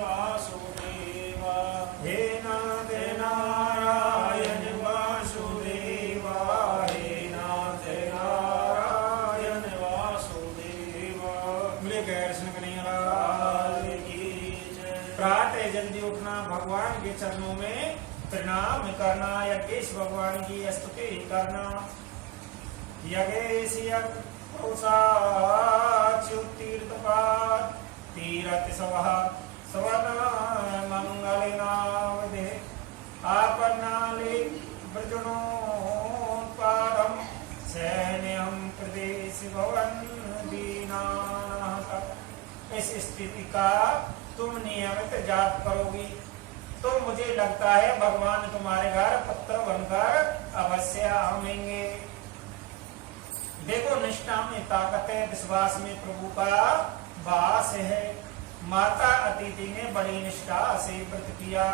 वासुदेव हे नाथ नारायण वासुदेव हे नाथ नारायण वासुदेव। बोले कृष्ण कन्हैया लाल की जय। प्रातः जल्दी उठना, भगवान के चरणों में प्रणाम करना, यज्ञेश भगवान की स्तुति करना। यज्ञेश तीर्थपात तीरथ सवन मंगल नावधे आपन्नाले ब्रजनोत्पादम सैन्यम प्रदेश भवन दीनानाथ। इस स्थिति का तुम नियमित जाप करोगी तो मुझे लगता है भगवान तुम्हारे घर पुत्र बनकर अवश्य आएंगे। देखो, निष्ठा में ताकत है, विश्वास में प्रभु का वास है। माता अतिथि ने बड़ी निष्ठा से व्रत किया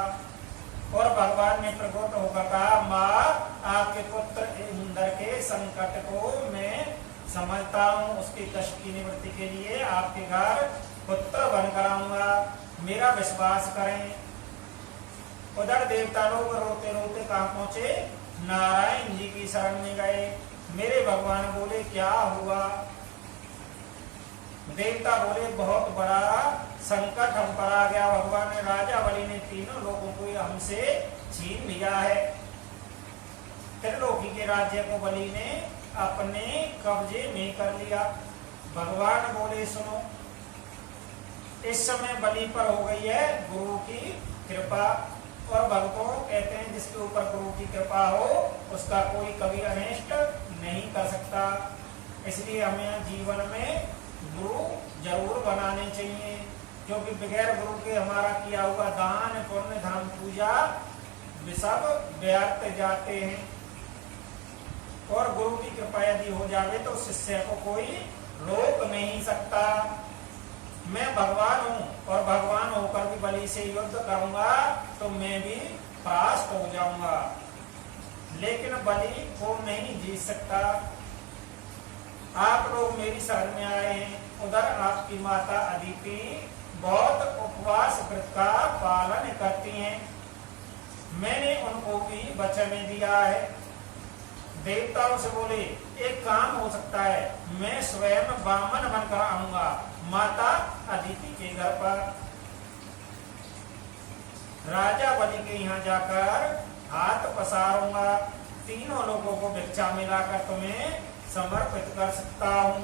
और भगवान ने प्रकट होकर कहा, माँ आपके पुत्र इंद्र के संकट को मैं समझता हूँ, उसके कष्ट की निवृत्ति के लिए आपके घर पुत्र बनकर आऊंगा, मेरा विश्वास करें। उधर देवता लोग रोते रोते कहाँ पहुंचे? नारायण जी की शरण में गए। मेरे भगवान बोले, क्या हुआ? देवता बोले, बहुत बड़ा संकट हम पर आ गया। भगवान ने राजा बलि ने तीनों लोगों को हमसे छीन लिया है। त्रिलोकी के राज्य को बलि ने अपने कब्जे में कर लिया। भगवान बोले, सुनो, इस समय बलि पर हो गई है गुरु की कृपा, और भक्तों कहते हैं जिसके ऊपर गुरु की कृपा हो उसका कोई कभी अनिष्ट नहीं कर सकता। इसलिए हमें जीवन में गुरु जरूर बनाने चाहिए, क्योंकि बगैर गुरु के हमारा किया हुआ दान पुण्य धर्म पूजा सब व्यर्थ जाते हैं। और गुरु की कृपा यदि हो जावे तो शिष्य को कोई रोक नहीं सकता। मैं भगवान हूँ और भगवान होकर भी बलि से युद्ध करूंगा तो मैं भी परास्त हो जाऊंगा, लेकिन बलि को नहीं जीत सकता। आप लोग मेरी शरण में आए हैं। उधर आपकी माता अदिति बहुत उपवास व्रत का पालन करती हैं। मैंने उनको भी वचन दिया है। देवताओं से बोले, एक काम हो सकता है, मैं स्वयं वामन बनकर आऊंगा माता अदिति के घर पर। राजा बलि के यहाँ जाकर हाथ पसारूंगा, तीनों लोगों को भिक्षा मिलाकर तुम्हें समर्पित कर सकता हूँ,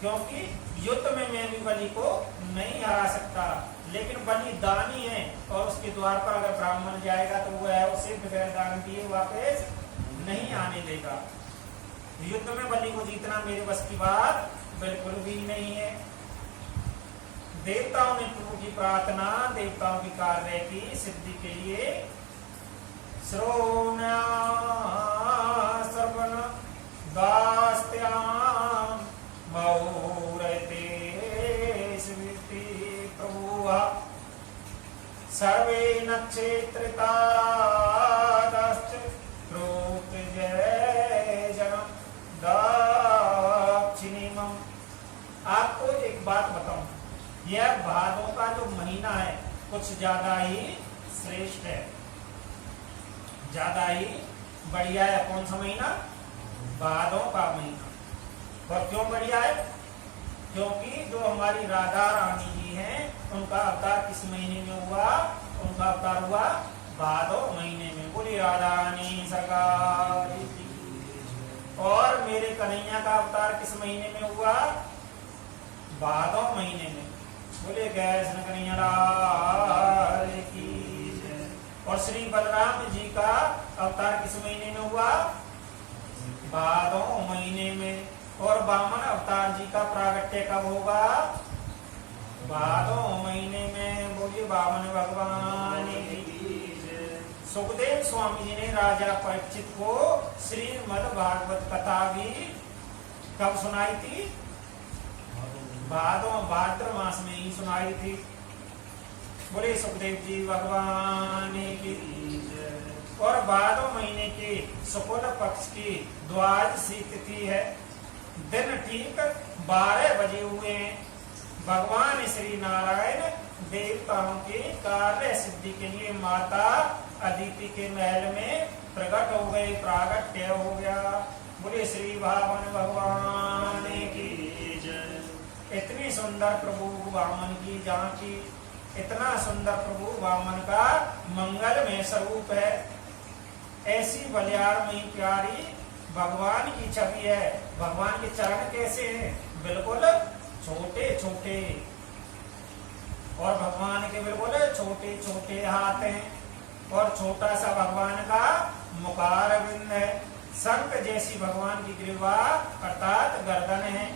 क्योंकि युद्ध में मैं भी बलि को नहीं हरा सकता। लेकिन बलि दानी है और उसके द्वार पर अगर ब्राह्मण जाएगा तो वह उसे बगैर दान दिए वापस नहीं आने देगा। युद्ध में बलि को जीतना मेरे बस की बात बिल्कुल भी नहीं है। देवताओं ने प्रभु की प्रार्थना देवताओं की कार्य की सिद्धि के लिए श्रोण्या श्रवण दास्त्याम बहुरते स्मृति प्रभुः सर्वे नक्षत्रिताराश्च प्रोक्त जय जनम दक्षिणीमम। आपको एक बात बताऊं, यह भादों का जो महीना है कुछ ज्यादा ही श्रेष्ठ है, ज्यादा ही बढ़िया है। कौन सा महीना? भादों का महीना। और क्यों बढ़िया है? क्योंकि जो हमारी राधा रानी जी हैं उनका अवतार किस महीने में हुआ? उनका अवतार हुआ भादों महीने में। बोली राधा रानी सरकार। और मेरे कन्हैया का अवतार किस महीने में हुआ? भादों महीने में। बोले कृष्ण कन्हैया लाल की जय। और श्री बलराम जी का अवतार किस महीने में हुआ? भादों महीने में। और वामन अवतार जी का प्रागट्य कब होगा? भादों महीने में। बोलिए वामन भगवान की जय। सुखदेव स्वामी जी ने राजा परीक्षित को श्रीमद् भागवत कथा भी कब सुनाई थी? भाद्र मास में ही सुनाई थी। बोले सुखदेव जी भगवान की जय। और भादों महीने के शुक्ल पक्ष की द्वादशी तिथि है। दिन ठीक 12 बजे हुए हैं। भगवान श्री नारायण देवताओं के कार्य सिद्धि के लिए माता अदिति के महल में प्रकट हो गए, प्रागट्य हो गया। बोले श्री भावन भगवान की जय। इतनी सुंदर प्रभु वामन की झांकी, इतना सुंदर प्रभु वामन का मंगलमय स्वरूप है। ऐसी बलियार में प्यारी भगवान की छवि है। भगवान के चरण कैसे हैं? बिल्कुल छोटे छोटे, और भगवान के बिल्कुल छोटे छोटे हाथ हैं, और छोटा सा भगवान का मुखारविंद है। शंख जैसी भगवान की ग्रीवा अर्थात गर्दन है,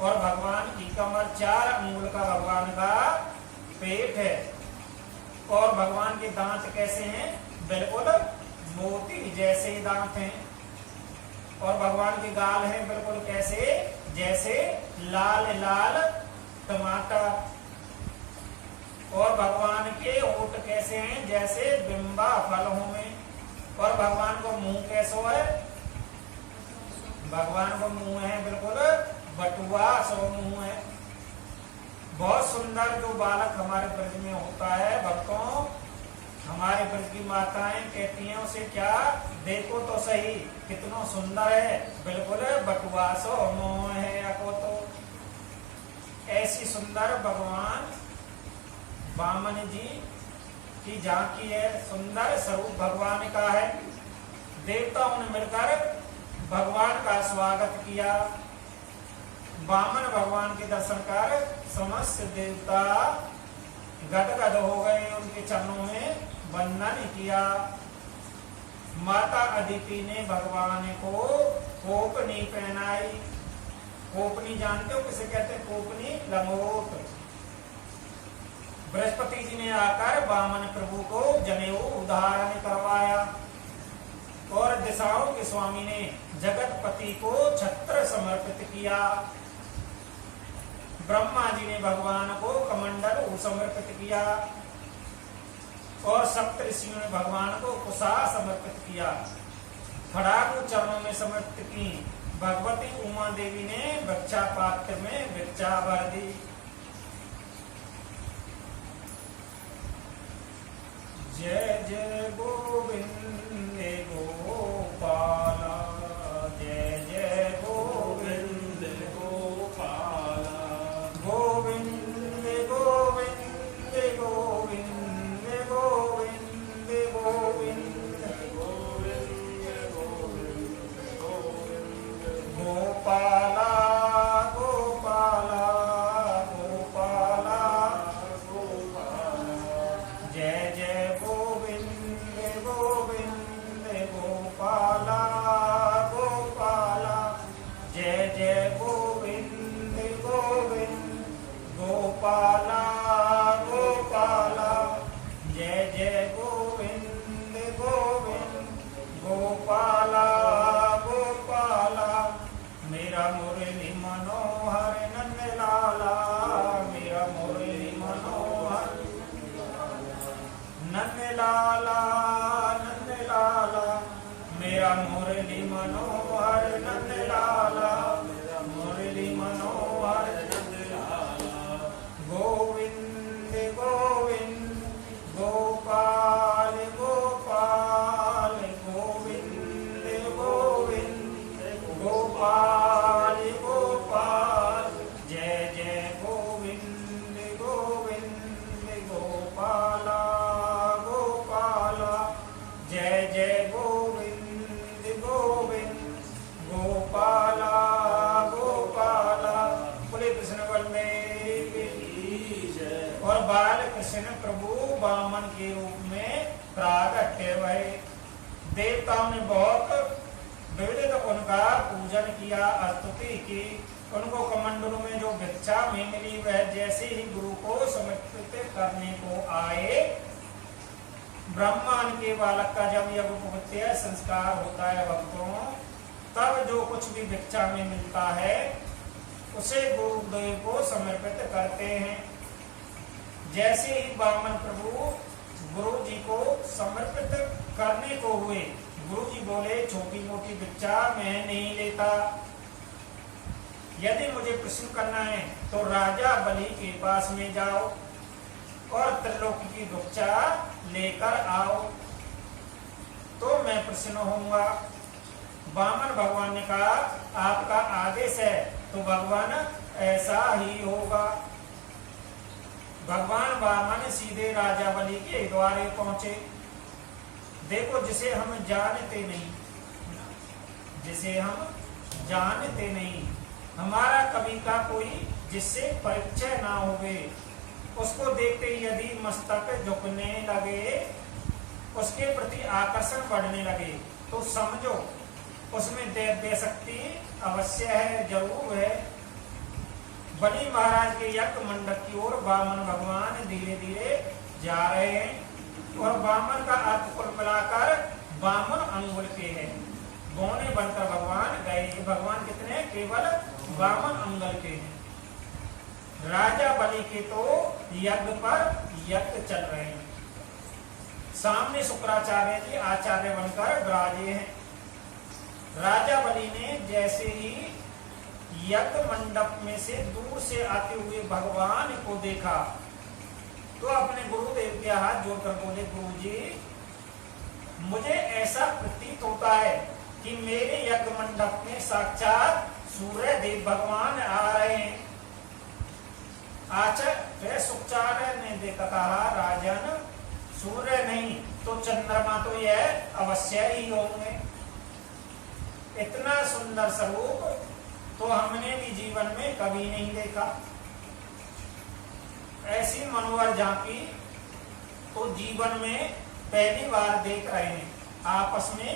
और भगवान की कमर 4 अंगुल का भगवान का पेट है। और भगवान के दांत कैसे हैं? बिल्कुल मोती जैसे दांत हैं। और भगवान के गाल हैं बिल्कुल कैसे? जैसे लाल लाल टमाटर। और भगवान के होठ कैसे हैं? जैसे बिंबा फलों में। और भगवान को मुंह कैसो है? भगवान को मुंह है बिल्कुल बटुआ सो मुंह है। बहुत सुंदर जो बालक हमारे ब्रज में होता है, भक्तों हमारे ब्रज की माताएं कहती हैं उसे क्या, देखो तो सही कितना सुंदर है, बिल्कुल बटुआ सो मुंह है। आपको तो ऐसी सुंदर भगवान वामन जी की झांकी है, सुंदर स्वरूप भगवान का है। देवताओं ने मिलकर भगवान का स्वागत किया। वामन भगवान के दर्शन कर समस्त देवता गदगद हो गए, उनके चरणों में वंदन किया। माता अदिति ने भगवान को कोपनी पहनाई। कोपनी जानते हो किसे कहते हैं? कोपनी लंगोट। बृहस्पति जी ने आकर वामन प्रभु को जनेऊ उधारण करवाया, और दिशाओं के स्वामी ने जगतपति को छत्र समर्पित किया। ब्रह्मा जी ने भगवान को कमंडल समर्पित किया, और सप्त ऋषियों ने भगवान को कुशा समर्पित किया। खड़ा को चरणों में समर्पित की। भगवती उमा देवी ने भिक्षा पात्र में भिक्षा भर दी। जय जय गोविंद गोपाला, जय जय गोविंद गोपाला, गोविंद गोविंद गोविंद गोविंद गोविंद गोविंद गोपाला गोपाला गोपाला गोपाला, जय जय गोविंद गोविंद गोपाला गोपाला, जय जय गोविंद गोविंद गोपाला गोपाला, जय जय गोविंद गोविंद गोपाला गोपाला। मेरा मुरली मनोहर नंद लाला, मेरा मुरली मनोहर नंद लाला नंद लाला, मेरा मुरली मनोहर नंद लाला, मेरा मुरली मनोहर नंद लाला। गोविंद गोविंद गोपाल गोपाल, गोविंद गोविंद गोपाल गोपाल, जय जय गोविंद गोविंद गोपाला गोपाला, जय जय गोविंद गोविंद गोपाला गोपाला। बोले कृष्ण बलदेव की जय। और बाल कृष्ण प्रभु वामन के रूप में प्रागट्य हुए। देवताओं ने बहुत विविध उनका पूजन किया, स्तुति की। उनको कमंडलों में जो भिक्षा में मिली वह जैसे ही गुरु को समर्पित करने को आए, ब्रह्मांड के बालक का जब यज्ञोपवीत संस्कार होता है भक्तों, तब जो कुछ भी भिक्षा में मिलता है उसे गुरुदेव को समर्पित करते हैं। जैसे ही वामन प्रभु गुरु जी को समर्पित करने को हुए, गुरु जी बोले छोटी मोटी भिक्षा मैं नहीं लेता, यदि मुझे प्रश्न करना है तो राजा बलि के पास में जाओ और त्रिलोक की भिक्षा लेकर आओ तो मैं प्रसन्न होऊंगा। वामन भगवान ने कहा आपका आदेश है तो भगवान ऐसा ही होगा। भगवान वामन सीधे राजा बलि के द्वारे पहुंचे। देखो जिसे हम जानते नहीं, जिसे हम जानते नहीं, हमारा कभी का कोई जिससे परिचय ना होवे, उसको देखते ही यदि मस्तक झुकने लगे, उसके प्रति आकर्षण बढ़ने लगे तो समझो उसमें दैव्य शक्ति अवश्य है, जरूर है। बलि महाराज के यज्ञ मंडप की ओर वामन भगवान धीरे धीरे जा रहे हैं और वामन का अर्थ कुल मिलाकर वामन अंगुल के है। बौने बनकर भगवान गए। भगवान कितने? केवल वामन अंगुल के हैं। राजा बलि के तो यज्ञ पर यज्ञ चल रहे हैं। सामने शुक्राचार्य जी आचार्य बनकर विराजे हैं। राजा बलि ने जैसे ही यज्ञ मंडप में से दूर से आते हुए भगवान को देखा तो अपने गुरुदेव के हाथ जोड़कर बोले, गुरुजी मुझे ऐसा प्रतीत होता है कि मेरे यज्ञ मंडप में साक्षात सूर्य देव भगवान आ रहे हैं। आचार्य शुक्राचार्य ने देखा, कहा राजन सूर्य नहीं तो चंद्रमा तो यह अवश्य ही होंगे। इतना सुंदर स्वरूप तो हमने भी जीवन में कभी नहीं देखा। ऐसी मनोहर झांकी तो जीवन में पहली बार देख रहे हैं। आपस में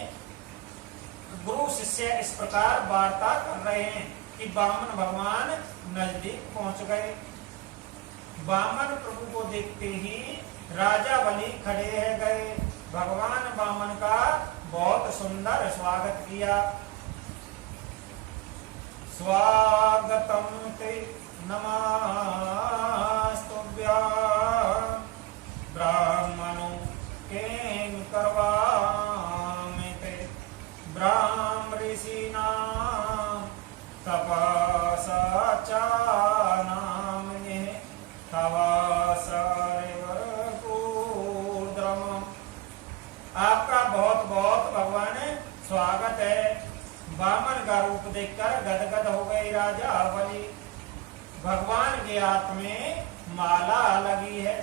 गुरु शिष्य इस प्रकार वार्ता कर रहे हैं कि वामन भगवान नजदीक पहुंच गए। वामन प्रभु को देखते ही राजा बलि खड़े है गए। भगवान वामन का बहुत सुंदर स्वागत किया। स्वागतम ते नमस्तुभ्यं ब्राह्मणो केन करवामि ते ब्राह्मऋषीणां तपसा च नाम्ने तवासरेवरकूद्रमम्। आपका बहुत बहुत भगवान स्वागत है। वामन का रूप देखकर गदगद हो गए राजा बलि। भगवान के हाथ में माला लगी है,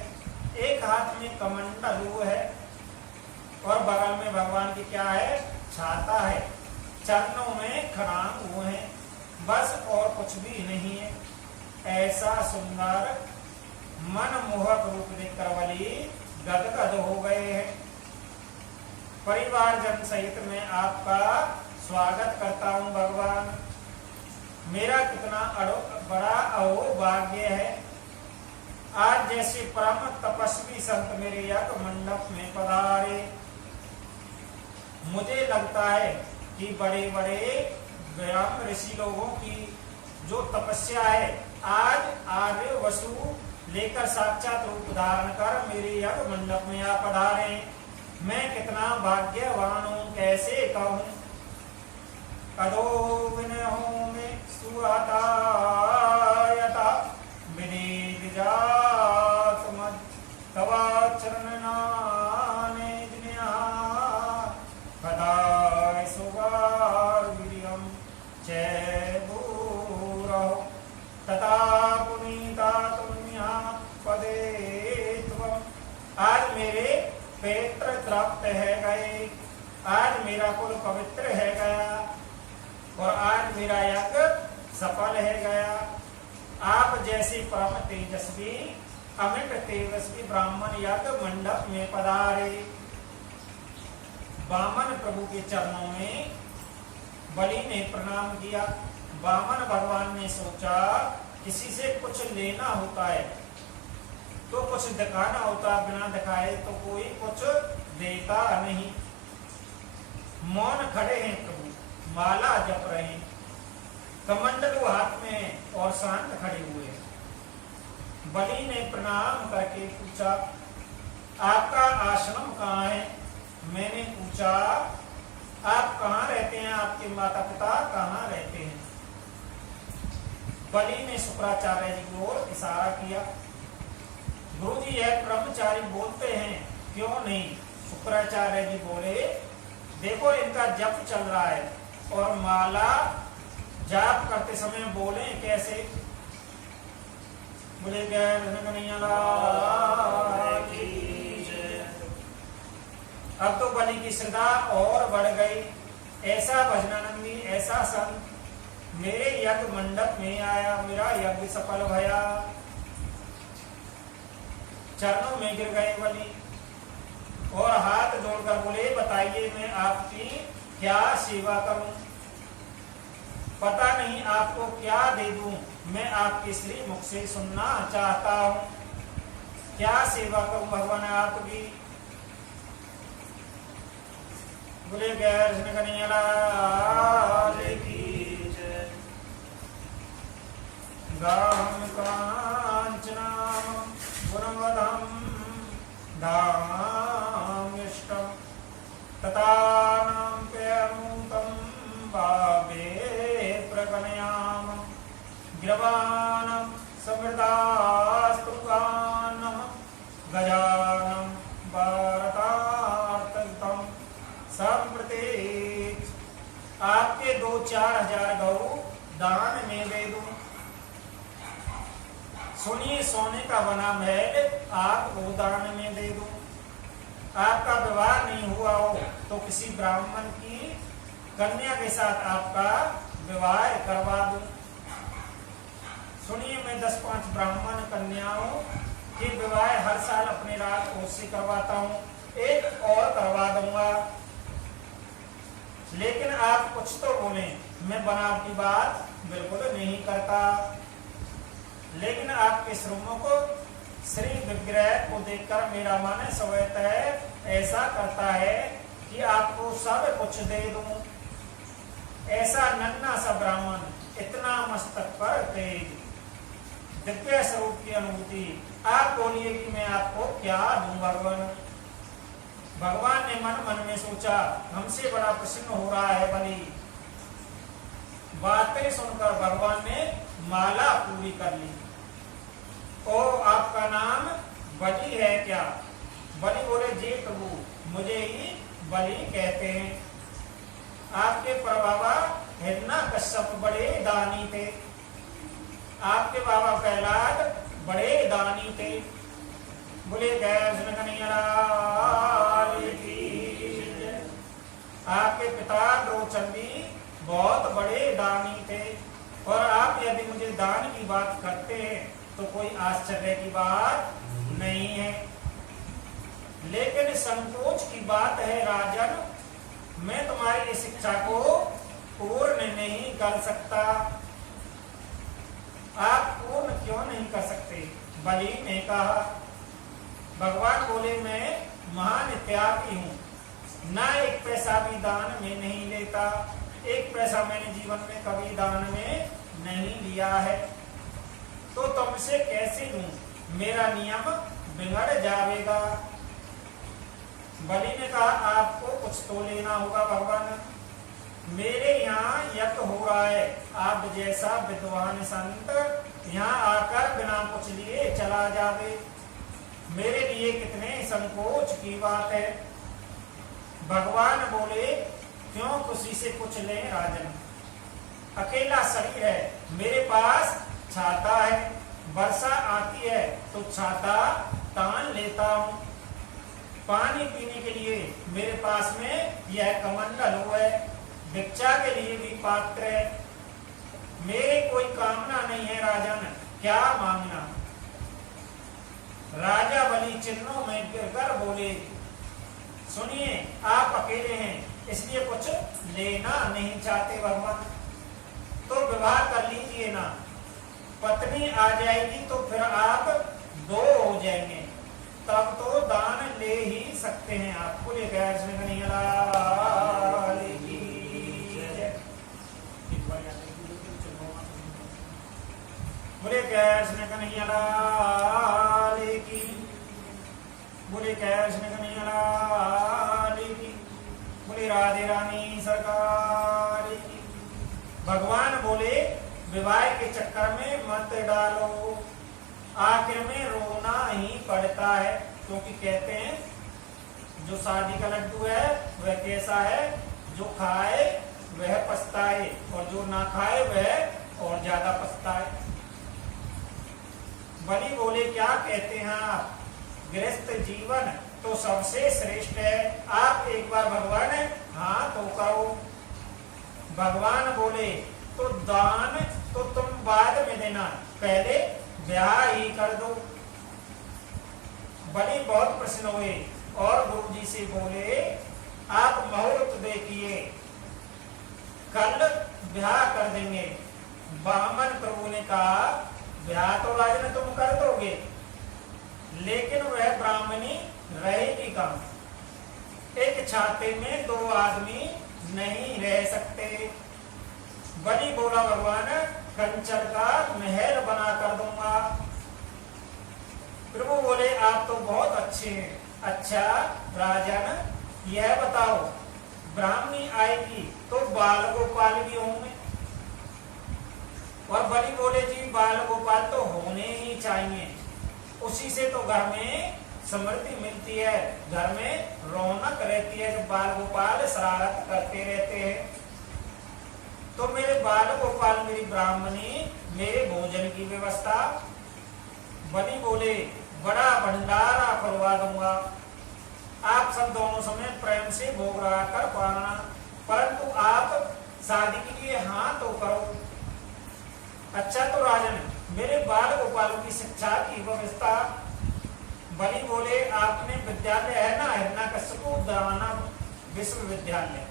एक हाथ में कमंडलू है और बगल में भगवान की क्या है? छाता है। चरणों में खड़ांग हुए हैं, बस और कुछ भी नहीं है। ऐसा सुंदर मनमोहक रूप देखकर बलि गदगद हो गए हैं। परिवार जन सहित मैं आपका स्वागत करता हूँ भगवान। मेरा कितना बड़ा अहोभाग्य है, आज जैसे परम तपस्वी संत मेरे यज्ञ मंडप में पधारे। मुझे लगता है कि बड़े बड़े ब्रह्म ऋषि लोगों की जो तपस्या है, आज आर्य वसु लेकर साक्षात रूप धारण कर मेरे यज्ञ मंडप में आ पधारे। मैं कितना भाग्यवान हूँ, कैसे कहूँ। कदो विनयो में सुहतायता विदित जात मद तवा चरणनाने जिन्या कदाय सुगार वीर्यम जय भूरहो तथा पुनीता तुम्या पदे त्वम्। आज मेरे पेत्र तृप्त है गए, आज मेरा कुल पवित्र है गया और आज मेरा यज्ञ सफल है गया। आप जैसे परम तेजस्वी अमित तेजस्वी ब्राह्मण यज्ञ मंडप में पधारे। वामन प्रभु के चरणों में बलि ने प्रणाम किया। वामन भगवान ने सोचा किसी से कुछ लेना होता है तो कुछ दिखाना होता, बिना दिखाए तो कोई कुछ देता नहीं। मौन खड़े हैं प्रभु, माला जप रहे हैं, कमंडलू हाथ में और शांत खड़े हुए हैं। बलि ने प्रणाम करके पूछा, आपका आश्रम कहाँ है? मैंने पूछा, आप कहाँ रहते हैं? आपके माता पिता कहाँ रहते हैं? बलि ने शुक्राचार्य जी की ओर इशारा दिया। गुरु जी यह ब्रह्मचारी बोलते हैं क्यों नहीं? शुक्राचार्य जी बोले देखो इनका जप चल रहा है और माला जाप करते समय बोले कैसे? बोले अब तो बलि की श्रद्धा और बढ़ गई। ऐसा भजनानंदी ऐसा संत मेरे यज्ञ मंडप में आया, मेरा यज्ञ सफल भया। चरणों में गिर गए बलि और हाथ जोड़कर बोले बताइए मैं आपकी क्या सेवा करूं? पता नहीं आपको क्या दे दूं, मैं आपके श्री मुख से सुनना चाहता हूं। क्या सेवा करूं भगवान आपकी? बोले गैर गाम कांचनाम गुणवदम धामिष्टम ततानां प्यमूतं भावे प्रगणयाम गिरवाणं समृद्धास्तुगानं गजानं भारतार्थं संप्रतीक। आपके 2-4 हजार गौ दान में दे दूं। सुनिए सोने का बना महल आपको दान में दे दूं। आपका विवाह नहीं हुआ हो तो किसी ब्राह्मण की कन्या के साथ आपका विवाह करवा दूं। सुनिए मैं 10-5 ब्राह्मण कन्याओं के विवाह हर साल अपने राजकोष से करवाता हूं, एक और करवा दूंगा। लेकिन आप कुछ तो बोले, मैं बनावटी बात बिल्कुल नहीं करता। लेकिन आपके श्रमों को श्री विग्रह को देखकर मेरा मन स्वतः ऐसा करता है कि आपको सब कुछ दे दूं। ऐसा नन्हा सा ब्राह्मण इतना मस्तक पर तेज दिव्य स्वरूप की अनुभूति। आप बोलिए कि मैं आपको क्या दूं भगवान? भगवान ने मन मन में सोचा हमसे बड़ा प्रसन्न हो रहा है बलि। बातें सुनकर भगवान ने माला पूरी कर ली। ओ आपका नाम बलि है क्या? बलि बोले जी प्रभु मुझे ही बलि कहते हैं। आपके प्रबाबा हिरण्यकश्यप बड़े दानी थे, आपके बाबा प्रहलाद बड़े दानी थे। बोले आपके पिता द्रोचंदी बहुत बड़े दानी थे और आप यदि मुझे दान की बात करते हैं तो कोई आश्चर्य की बात नहीं है। लेकिन संकोच की बात है राजन, मैं तुम्हारी इस इच्छा को पूर्ण नहीं कर सकता। आप पूर्ण क्यों नहीं कर सकते? बलि ने कहा। भगवान बोले मैं महान त्यागी हूं, ना एक पैसा भी दान में नहीं लेता। एक पैसा मैंने जीवन में कभी दान में नहीं लिया है, तो तुमसे कैसे लूं? मेरा नियम बिगड़ जाएगा। बलि ने कहा आपको कुछ तो लेना होगा भगवान, मेरे यहाँ यज्ञ हो रहा है। आप जैसा विद्वान संत यहाँ आकर बिना कुछ लिए चला जावे, मेरे लिए कितने संकोच की बात है। भगवान बोले क्यों खुशी से कुछ ले राजन? अकेला शरीर है, मेरे पास छाता है, वर्षा आती है तो छाता तान लेता हूँ। पानी पीने के लिए मेरे पास में यह कमंडल है, भिक्षा के लिए भी पात्र है। मेरे कोई कामना नहीं है राजन, क्या मांगना? राजा बलि चिन्हों में गिरकर बोले सुनिए आप अकेले हैं इसलिए कुछ लेना नहीं चाहते भगवान, तो विवाह कर लीजिए ना। पत्नी आ जाएगी तो फिर आप 2 हो जाएंगे, तब तो दान ले ही सकते हैं आप। बोले गैर बोले कृष्ण कन्हैया लाल की, बोले कृष्ण कन्हैया लाल की, बोले राधे रानी सरकार की। भगवान बोले विवाह के चक्कर में मत डालो, पड़ता है, क्योंकि कहते हैं जो शादी का लड्डू है वह कैसा है, जो खाए वह पछताए और जो ना खाए वह और ज्यादा पछताए। बलि बोले क्या कहते हैं आप, गृहस्थ जीवन तो सबसे श्रेष्ठ है, आप एक बार भगवान हाँ तो करो। भगवान बोले तो दान तो तुम बाद में देना, पहले ब्याह ही कर दो। बलि बहुत प्रसन्न हुए और गुरु जी से बोले आप मुहूर्त देखिए, कल ब्याह कर देंगे। बामन प्रभु ने कहा ब्याह तो राजन तुम कर दोगे, लेकिन वह ब्राह्मणी रहेगी कहाँ? एक छाते में दो आदमी नहीं रह सकते। बलि बोला भगवान कंचन का महल बना कर दूंगा। प्रभु बोले आप तो बहुत अच्छे हैं। अच्छा राजन यह बताओ, ब्राह्मणी आएगी तो बाल गोपाल भी होंगे? और बलि बोले जी बाल गोपाल तो होने ही चाहिए, उसी से तो घर में समृद्धि मिलती है, घर में रौनक रहती है। जब बाल गोपाल शरारत करते रहते हैं तो मेरे बाल गोपाल मेरी ब्राह्मणी मेरे भोजन की व्यवस्था। बलि बोले बड़ा भंडारा करवा दूंगा, आप सब दोनों समय प्रेम से भोग लगा कर पाना, परंतु आप शादी के लिए हाँ तो करो। अच्छा तो राजन मेरे बाल गोपाल की शिक्षा की व्यवस्था। बलि बोले आपने विद्यालय है ना हिरण्यकश्यप दवाना विश्वविद्यालय,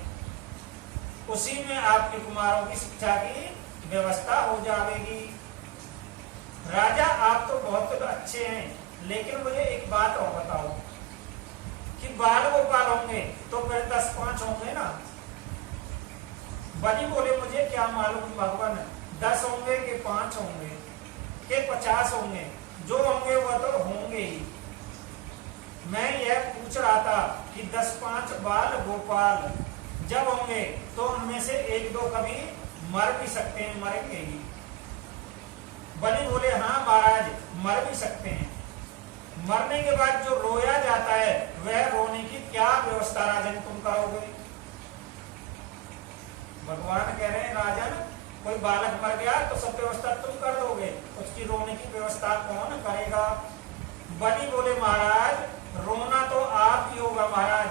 उसी में आपके कुमारों की शिक्षा की व्यवस्था हो जाएगी। राजा आप तो बहुत अच्छे हैं, लेकिन मुझे एक बात और बताओ कि बाल गोपाल होंगे तो फिर 10-5 होंगे ना? बलि बोले मुझे क्या मालूम भगवान, 10 होंगे कि 5 होंगे कि 50 होंगे, जो होंगे वह तो होंगे ही। मैं यह पूछ रहा था कि 10-5 बाल गोपाल जब होंगे तो उनमें से 1-2 कभी मर भी सकते हैं, मरेंगे ही। बलि बोले हाँ महाराज मर भी सकते हैं। मरने के बाद जो रोया जाता है वह रोने की क्या व्यवस्था राजन तुम करोगे? भगवान कह रहे हैं राजन कोई बालक मर गया तो सब व्यवस्था तुम कर दोगे, उसकी रोने की व्यवस्था कौन करेगा? बलि बोले महाराज रोना तो आप ही होगा महाराज,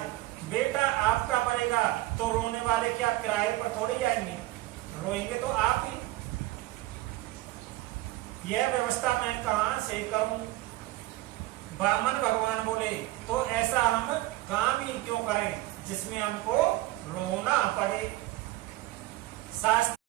बेटा आपका मरेगा तो रोने वाले क्या किराए पर थोड़ी जाएंगे, रोएंगे तो आप ही। यह व्यवस्था मैं कहां से करूं? बामन भगवान बोले तो ऐसा हम काम ही क्यों करें जिसमें हमको रोना पड़े। शास्त्र